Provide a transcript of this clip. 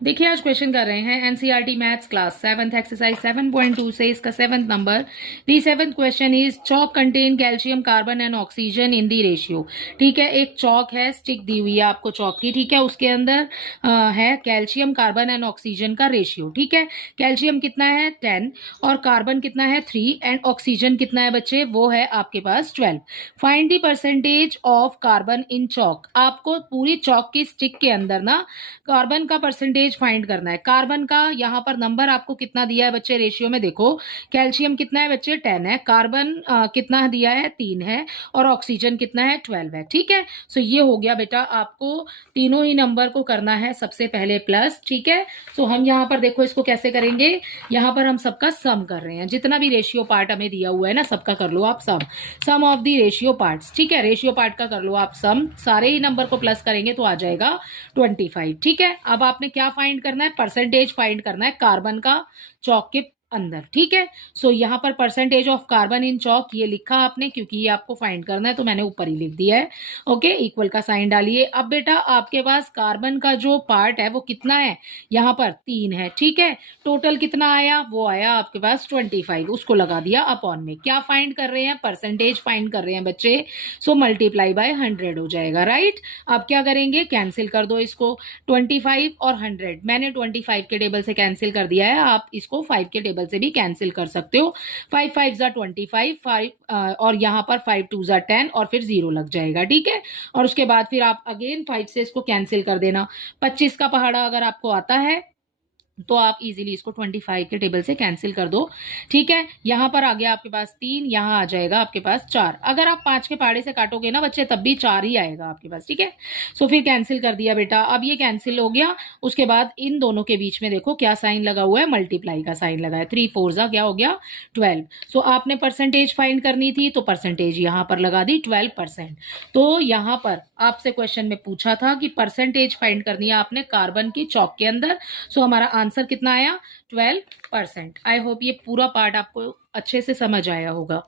देखिए आज क्वेश्चन कर रहे हैं NCERT maths class 7th exercise 7.2 से इसका 7th number. The 7th question is chalk contain calcium carbon and oxygen in the ratio. ठीक है, एक चॉक है, स्टिक दी हुई है आपको चॉक की। ठीक है, उसके अंदर है कैल्शियम कार्बन एंड ऑक्सीजन का रेशियो। ठीक है, कैल्शियम कितना है 10 और कार्बन कितना है 3 एंड ऑक्सीजन कितना है बच्चे, वो है आपके पास 12। Find the percentage of carbon in chalk. आपको पूरी चॉक की स्टिक के अंदर ना कार्बन का परसेंटेज फाइंड करना है। कार्बन का यहाँ पर नंबर आपको कितना दिया है बच्चे रेशियो में, देखो कैल्शियम कितना है बच्चे 10 है, कार्बन कितना दिया है 3 है और ऑक्सीजन कितना है 12 है। ठीक है, सो ये हो गया बेटा, आपको तीनों ही नंबर को करना है सबसे पहले प्लस। ठीक है, सो हम यहाँ पर देखो इसको कैसे करेंगे, यहाँ पर हम सबका सम कर रहे हैं, जितना भी रेशियो पार्ट हमें दिया हुआ है ना सबका कर लो आप सम ऑफ दी रेशियो पार्ट्स। ठीक है, रेशियो पार्ट का कर लो आप सम, सारे ही नंबर को प्लस करेंगे तो आ जाएगा 25। ठीक है, अब आपने क्या फाइंड करना है, परसेंटेज फाइंड करना है कार्बन का चौक के अंदर। ठीक है, सो यहाँ पर परसेंटेज ऑफ कार्बन इन चौक ये लिखा आपने, क्योंकि ये आपको फाइंड करना है तो मैंने ऊपर ही लिख दिया है। ओके, इक्वल का साइन डालिए। अब बेटा आपके पास कार्बन का जो पार्ट है वो कितना है, यहाँ पर 3 है। ठीक है, टोटल कितना आया, वो आया आपके पास 25, उसको लगा दिया अपॉन में। क्या फाइंड कर रहे हैं, परसेंटेज फाइंड कर रहे हैं बच्चे, सो मल्टीप्लाई बाय 100 हो जाएगा। राइट, अब क्या करेंगे, कैंसिल कर दो इसको, 25 और 100 मैंने 25 के टेबल से कैंसिल कर दिया है, आप इसको 5 के टेबल से भी कैंसिल कर सकते हो। 5 5 जा 25, 5 और यहाँ पर 5 2 जा 10 और फिर 0 लग जाएगा। ठीक है, और उसके बाद फिर आप अगेन 5 से इसको कैंसिल कर देना। 25 का पहाड़ा अगर आपको आता है तो आप इजीली इसको 25 के टेबल से कैंसिल कर दो। ठीक है, यहां पर आ गया आपके पास 3, यहां आ जाएगा आपके पास 4। अगर आप 5 के पहाड़े से काटोगे ना बच्चे तब भी 4 ही आएगा आपके पास। ठीक है, सो फिर कैंसिल कर दिया बेटा, अब ये कैंसिल हो गया। उसके बाद इन दोनों के बीच में देखो क्या साइन लगा हुआ है, मल्टीप्लाई का साइन लगा है। 3 4 जा क्या हो गया 12। सो आपने परसेंटेज फाइंड करनी थी तो परसेंटेज यहां पर लगा दी 12%। तो यहां पर आपसे क्वेश्चन में पूछा था कि परसेंटेज फाइंड करनी है आपने कार्बन की चौक के अंदर। सो हमारा आंसर कितना आया 12%। आई होप ये पूरा पार्ट आपको अच्छे से समझ आया होगा।